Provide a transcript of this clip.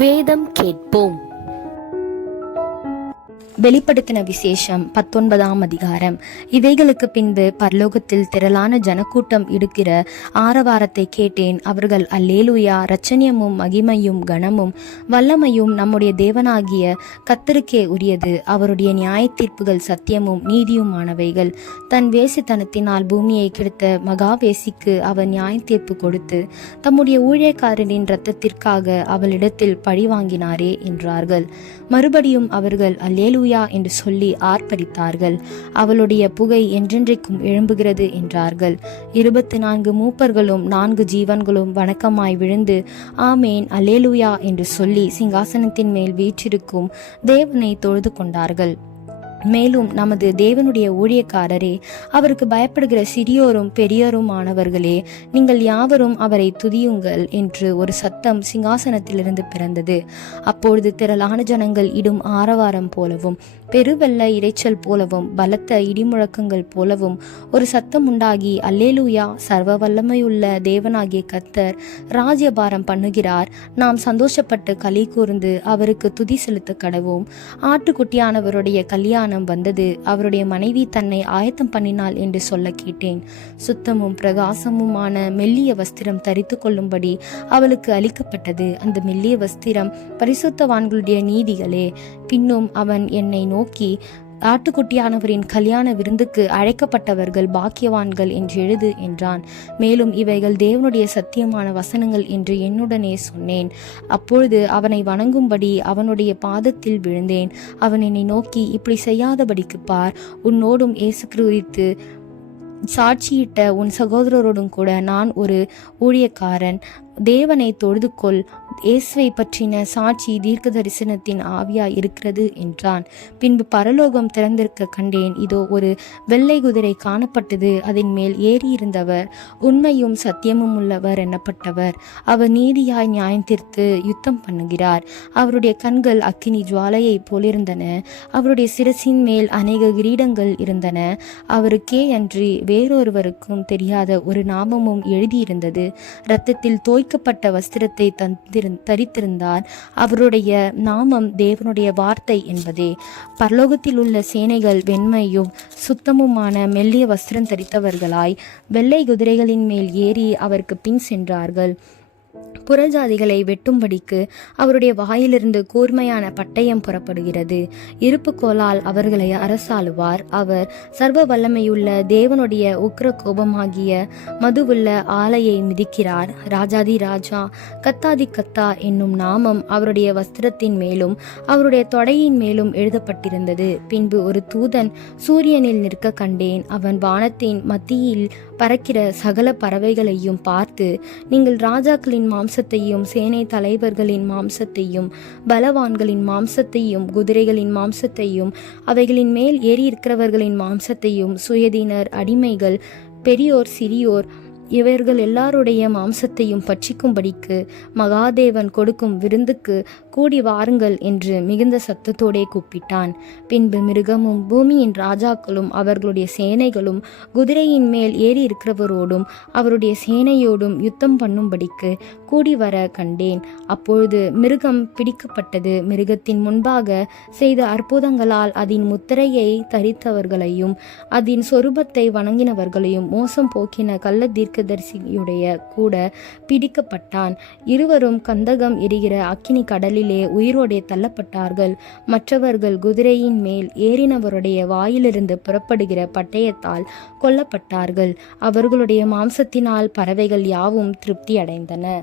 வேதம் கேட்போம் வெளிப்படுத்தின விசேஷம் பத்தொன்பதாம் அதிகாரம் இவைகளுக்கு பின்பு பரலோகத்தில் திரளான ஜனக்கூட்டம் இடுக்கிற ஆரவாரத்தை கேட்டேன் அவர்கள் அல்லேலுயா ரச்சனியமும் மகிமையும் கனமும் வல்லமையும் நம்முடைய தேவனாகிய கத்தருக்கே உரியது அவருடைய நியாய தீர்ப்புகள் சத்தியமும் நீதியுமானவைகள் தன் வேசித்தனத்தினால் பூமியை கெடுத்த மகாவேசிக்கு அவர் நியாய தீர்ப்பு கொடுத்து தம்முடைய ஊழியக்காரனின் இரத்தத்திற்காக அவளிடத்தில் பழி வாங்கினாரே என்றார்கள் மறுபடியும் அவர்கள் அல்லேலுயா மரியா என்று சொல்லி ஆர்ப்பரித்தார்கள் அவளுடைய புகை என்றென்றைக்கும் எழும்புகிறது என்றார்கள் இருபத்தி நான்கு மூப்பர்களும் நான்கு ஜீவன்களும் வணக்கமாய் விழுந்து ஆமேன் அலேலுயா என்று சொல்லி சிங்காசனத்தின் மேல் வீற்றிருக்கும் தேவனை தொழுது கொண்டார்கள் மேலும் நமது தேவனுடைய ஊழியக்காரரே அவருக்கு பயப்படுகிற சிறியோரும் பெரியோரும் ஆனவர்களே நீங்கள் யாவரும் அவரை துதியுங்கள் என்று ஒரு சத்தம் சிங்காசனத்திலிருந்து பிறந்தது அப்பொழுது திரளான ஜனங்கள் இடும் ஆரவாரம் போலவும் பெருவெள்ள இறைச்சல் போலவும் பலத்த இடிமுழக்கங்கள் போலவும் ஒரு சத்தம் உண்டாகி அல்லேலூயா சர்வ வல்லமையுள்ள தேவனாகிய கத்தர் ராஜ்யபாரம் பண்ணுகிறார் நாம் சந்தோஷப்பட்டு களி கூர்ந்து அவருக்கு துதி செலுத்த கடவோம் ஆட்டுக்குட்டியானவருடைய கல்யாணம் அனுஷ்டானம் வந்தது அவருடைய மனைவி தன்னை ஆயத்தம் பண்ணினாள் என்று சொல்ல கேட்டேன் சுத்தமும் பிரகாசமுமான மெல்லிய வஸ்திரம் தரித்து கொள்ளும்படி அவளுக்கு அளிக்கப்பட்டது அந்த மெல்லிய வஸ்திரம் பரிசுத்தவான்களுடைய நீதிகளே பின்னும் அவன் என்னை நோக்கி ஆட்டுக்குட்டியானவரின் கல்யாண விருந்துக்கு அழைக்கப்பட்டவர்கள் பாக்கியவான்கள் என்று எழுது என்றான் மேலும் இவைகள் தேவனுடைய சத்தியமான வசனங்கள் என்று என்னுடனே சொன்னேன் அப்பொழுது அவனை வணங்கும்படி அவனுடைய பாதத்தில் விழுந்தேன் அவன் என்னை நோக்கி இப்படி செய்யாதபடிக்கு பார் உன்னோடும் இயேசு குறித்து சாட்சியிட்ட உன் சகோதரரோடும் கூட நான் ஒரு ஊழியக்காரன் தேவனை தொழுதுகொள் இயேசுவை பற்றின சாட்சி தீர்க்க தரிசனத்தின் ஆவியா இருக்கிறது என்றான் பின்பு பரலோகம் திறந்திருக்க கண்டேன் இதோ ஒரு வெள்ளை குதிரை காணப்பட்டது அதன் மேல் ஏறி இருந்தவர் உண்மையும் சத்தியமும் உள்ளவர் எனப்பட்டவர் அவர் நீதியாய் நியாயம் தீர்த்து யுத்தம் பண்ணுகிறார் அவருடைய கண்கள் அக்கினி ஜுவாலையைப் போலிருந்தன அவருடைய சிரசின் மேல் அநேக கிரீடங்கள் இருந்தன அவருக்கே அன்றி வேறொருவருக்கும் தெரியாத ஒரு நாமமும் எழுதியிருந்தது இரத்தத்தில் தோய்க்கப்பட்ட வஸ்திரத்தை தந்திரு தரித்திருந்தார் அவருடைய நாமம் தேவனுடைய வார்த்தை என்பதே பரலோகத்தில் உள்ள சேனைகள் வெண்மையும் சுத்தமுமான மெல்லிய வஸ்திரம் தரித்தவர்களாய் வெள்ளை குதிரைகளின் மேல் ஏறி அவருக்கு பின் சென்றார்கள் புறஜாதிகளை வெட்டும்படிக்கு அவருடைய வாயிலிருந்து கூர்மையான பட்டயம் புறப்படுகிறது இருப்பு கோலால் அவர்களை அரசாளுவார் அவர் சர்வ வல்லமையுள்ள தேவனுடைய உக்ர கோபமாகிய மதுவுள்ள ஆலையை மிதிக்கிறார் ராஜாதி ராஜா கத்தாதி கத்தா என்னும் நாமம் அவருடைய வஸ்திரத்தின் மேலும் அவருடைய தொடையின் மேலும் எழுதப்பட்டிருந்தது பின்பு ஒரு தூதன் சூரியனில் நிற்க கண்டேன் அவன் வானத்தின் மத்தியில் பறக்கிற சகல பறவைகளையும் பார்த்து நீங்கள் ராஜாக்களின் மாம்சத்தையும் சேனை தலைவர்களின் மாம்சத்தையும் பலவான்களின் மாம்சத்தையும் குதிரைகளின் மாம்சத்தையும் அவைகளின் மேல் ஏறி இருக்கிறவர்களின் மாம்சத்தையும் சுயதீனர் அடிமைகள் பெரியோர் சிறியோர் இவர்கள் எல்லாருடைய மாம்சத்தையும் பட்சிக்கும்படிக்கு மகாதேவன் கொடுக்கும் விருந்துக்கு கூடி வாருங்கள் என்று மிகுந்த சத்தத்தோடே கூப்பிட்டான் பின்பு மிருகமும் பூமியின் ராஜாக்களும் அவர்களுடைய சேனைகளும் குதிரையின் மேல் ஏறி இருக்கிறவரோடும் அவருடைய சேனையோடும் யுத்தம் பண்ணும்படிக்கு கூடி வர கண்டேன் அப்பொழுது மிருகம் பிடிக்கப்பட்டது மிருகத்தின் முன்பாக செய்த அற்புதங்களால் அதன் முத்திரையை தரித்தவர்களையும் அதன் சொரூபத்தை வணங்கினவர்களையும் மோசம் போக்கின கள்ள தீர்க்கதரிசியுடைய கூட பிடிக்கப்பட்டான் இருவரும் கந்தகம் எரிகிற அக்கினி கடலில் வழியிலே உயிரோடே தள்ளப்பட்டார்கள் மற்றவர்கள் குதிரையின் மேல் ஏறினவருடைய வாயிலிருந்து புறப்படுகிற பட்டயத்தால் கொல்லப்பட்டார்கள் அவர்களுடைய மாம்சத்தினால் பறவைகள் யாவும் திருப்தி அடைந்தன